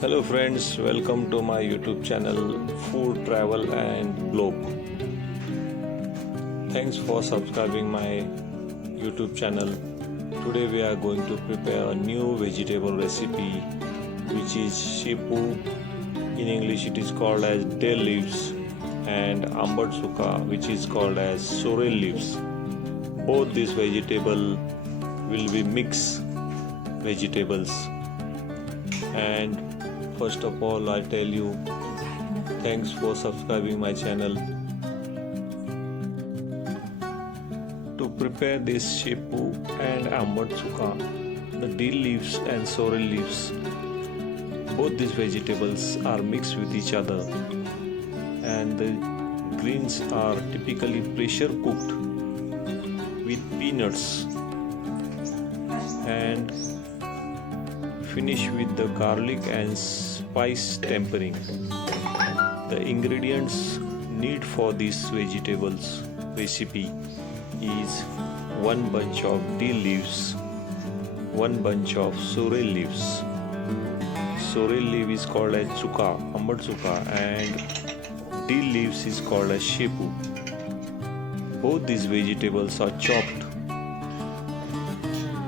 Hello friends, welcome to my YouTube channel Food, Travel and Blog. Thanks for subscribing my YouTube channel. Today we are going to prepare a new vegetable recipe which is Shepu. In English it is called as dill leaves, and Ambat Chuka which is called as sorrel leaves. Both these vegetable will be mixed vegetables. And first of all, I tell you, thanks for subscribing my channel. To prepare this Shepu and Ambat Chuka, the dill leaves and sorrel leaves, both these vegetables are mixed with each other, and the greens are typically pressure cooked with peanuts and finish with the garlic and spice tempering. The ingredients need for this vegetables recipe is 1 bunch of dill leaves, 1 bunch of sorrel leaves. Sorrel leaf is called as chuka, Ambat Chuka, and dill leaves is called as shepu. Both these vegetables are chopped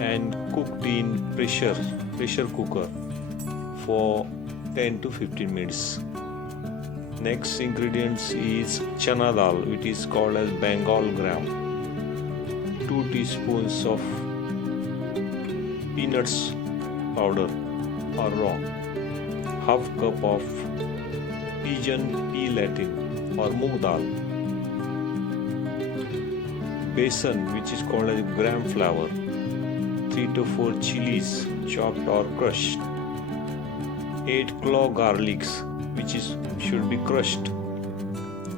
and cooked in pressure cooker for 10 to 15 minutes. Next ingredients is chana dal, which is called as Bengal gram, 2 teaspoons of peanuts powder or raw, half cup of pigeon pea latin or moong dal, besan which is called as gram flour, 3 to 4 chilies chopped or crushed, 8 clove garlics which should be crushed,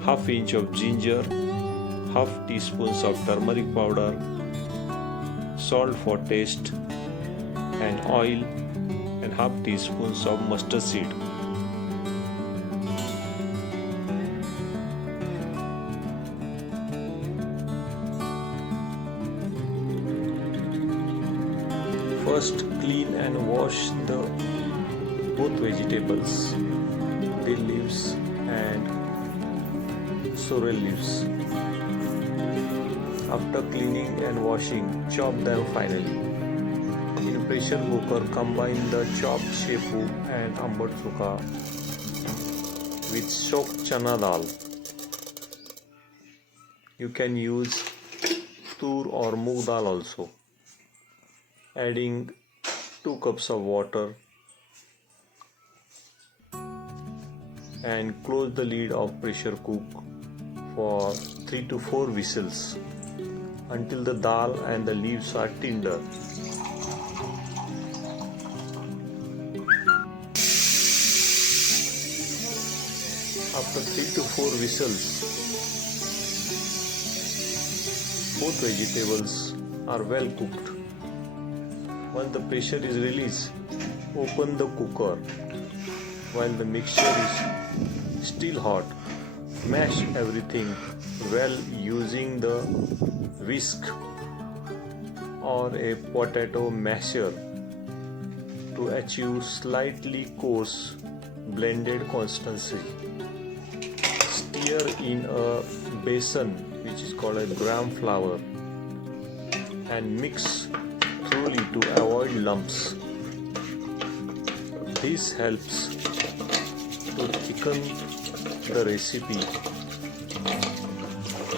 half inch of ginger, half teaspoons of turmeric powder, salt for taste, and oil, and half teaspoons of mustard seed. First, clean and wash the both vegetables, dill leaves and sorrel leaves. After cleaning and washing, chop them finely. In pressure cooker, combine the chopped shepu and Ambat Chuka with soaked chana dal. You can use tur or moong dal also. Adding 2 cups of water and close the lid of pressure cook for 3 to 4 whistles until the dal and the leaves are tender. After 3 to 4 whistles, both vegetables are well cooked. Once the pressure is released, open the cooker. While the mixture is still hot, mash everything well using the whisk or a potato masher to achieve slightly coarse blended consistency. Stir in a besan which is called a gram flour and mix thoroughly to avoid lumps. This helps to thicken the recipe,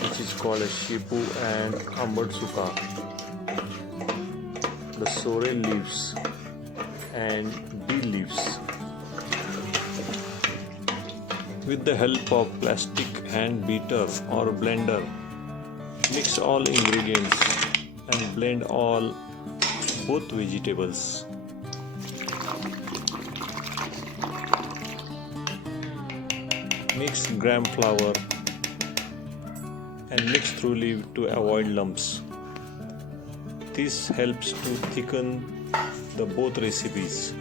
which is called as Shepu and Ambat Chuka, the sorrel leaves and dill leaves. With the help of plastic hand beater or blender, mix all ingredients and blend both vegetables. Mix gram flour and mix thoroughly to avoid lumps. This helps to thicken the both recipes.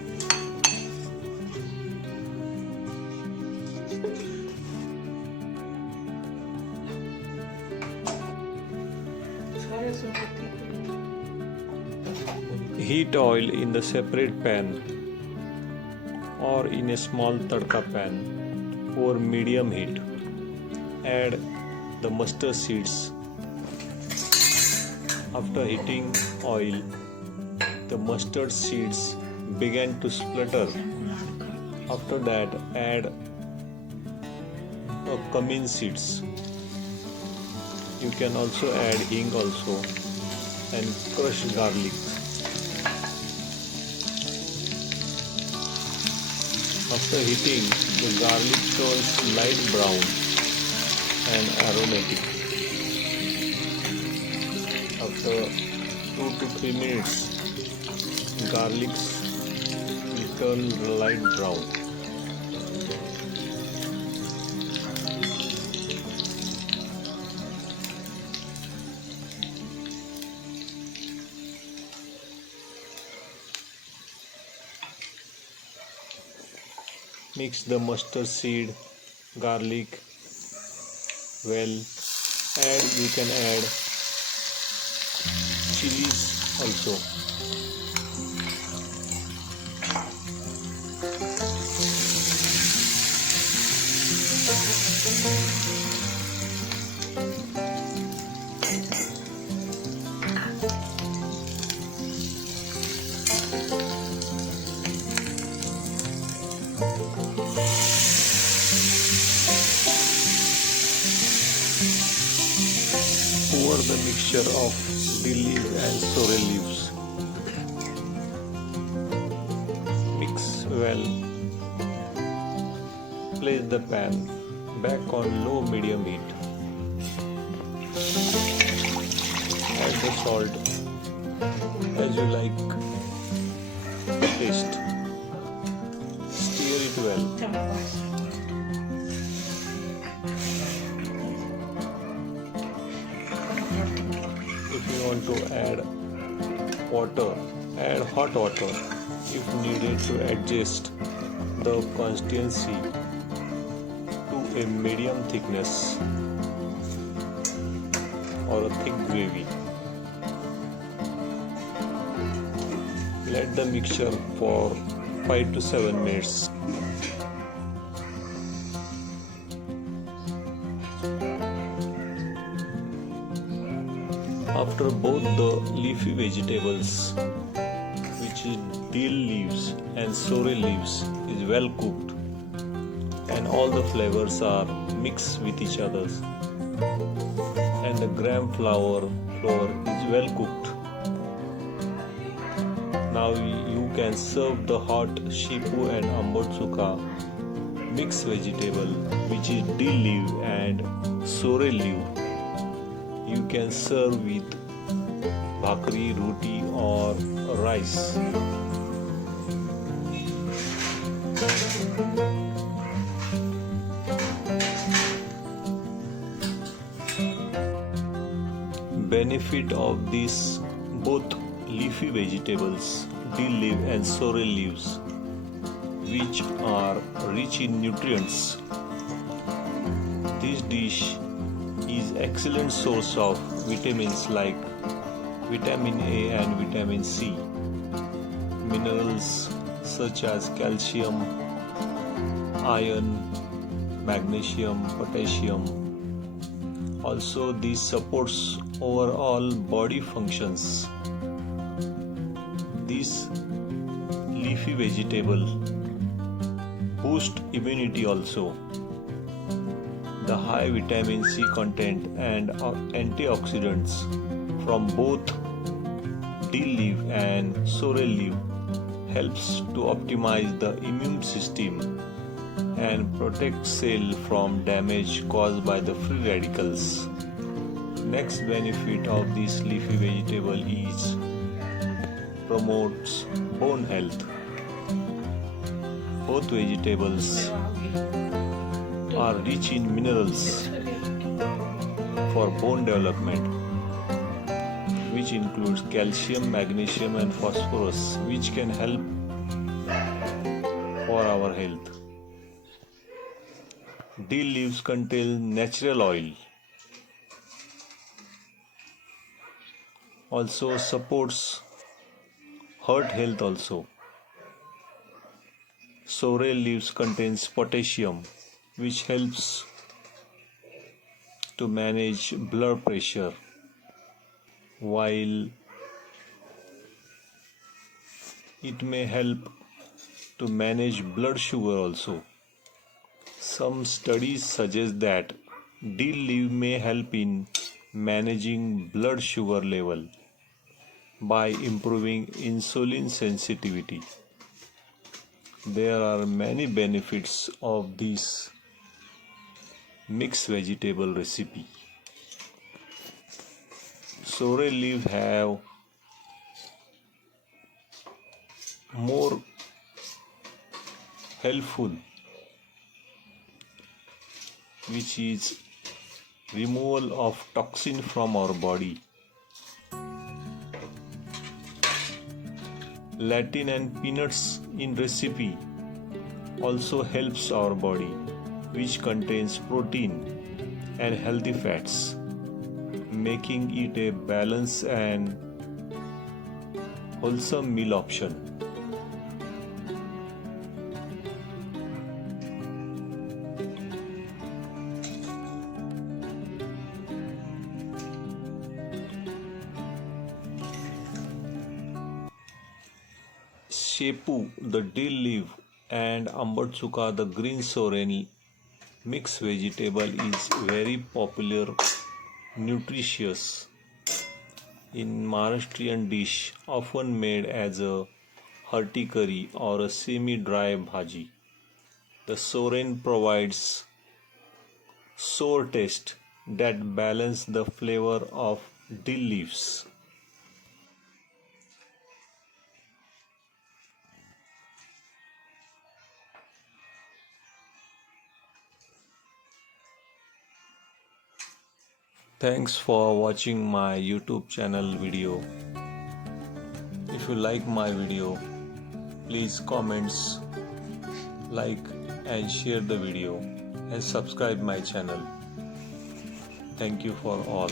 Heat oil in the separate pan. or in a small tadka pan over medium heat. Add the mustard seeds. After heating oil, the mustard seeds began to splutter. After that, add cumin seeds. You can also add hing also and crushed garlic. After heating, the garlic turns light brown and aromatic. After 2 to 3 minutes, garlic will turn light brown. Mix the mustard seed, garlic well. You can add chilies also. Pour the mixture of dill leaves and sorrel leaves. Mix well. Place the pan back on low medium heat. Add the salt as you like taste. Stir it well. If you want to add water, add hot water if needed to adjust the consistency to a medium thickness or a thick gravy. Let the mixture for 5 to 7 minutes. After both the leafy vegetables, which is dill leaves and sorrel leaves, is well cooked and all the flavors are mixed with each other, and the gram flour is well cooked, now you can serve the hot Shepu and Ambat Chuka mixed vegetable, which is dill leaf and sorrel leaf. You can serve with bhakri, roti or rice. Benefit of these both leafy vegetables, dill leaf and sorrel leaves, which are rich in nutrients. This dish is excellent source of vitamins like vitamin A and vitamin C, minerals such as calcium, iron, magnesium, potassium. Also, this supports overall body functions. This leafy vegetable boosts immunity also. The high vitamin C content and antioxidants from both dill leaf and sorrel leaf helps to optimize the immune system and protect cell from damage caused by the free radicals. Next benefit of this leafy vegetable is promotes bone health. Both vegetables are rich in minerals for bone development, which includes calcium, magnesium and phosphorus, which can help for our health. Dill leaves contain natural oil. Also supports heart health also. Sorrel leaves contains potassium, which helps to manage blood pressure, while it may help to manage blood sugar also. Some studies suggest that dill leaf may help in managing blood sugar level by improving insulin sensitivity. There are many benefits of this mixed vegetable recipe. Sorrel leaf have more helpful, which is removal of toxin from our body. Latin and peanuts in recipe also helps our body, which contains protein and healthy fats, making it a balanced and wholesome meal option. Shepu, the dill leaf, and Ambat Chuka, the green sorrel mixed vegetable, is very popular, nutritious in Maharashtrian dish, often made as a hearty curry or a semi-dry bhaji. The sorrel provides sour taste that balance the flavor of dill leaves. Thanks for watching my YouTube channel video. If you like my video, please comments, like and share the video and subscribe my channel. Thank you for all.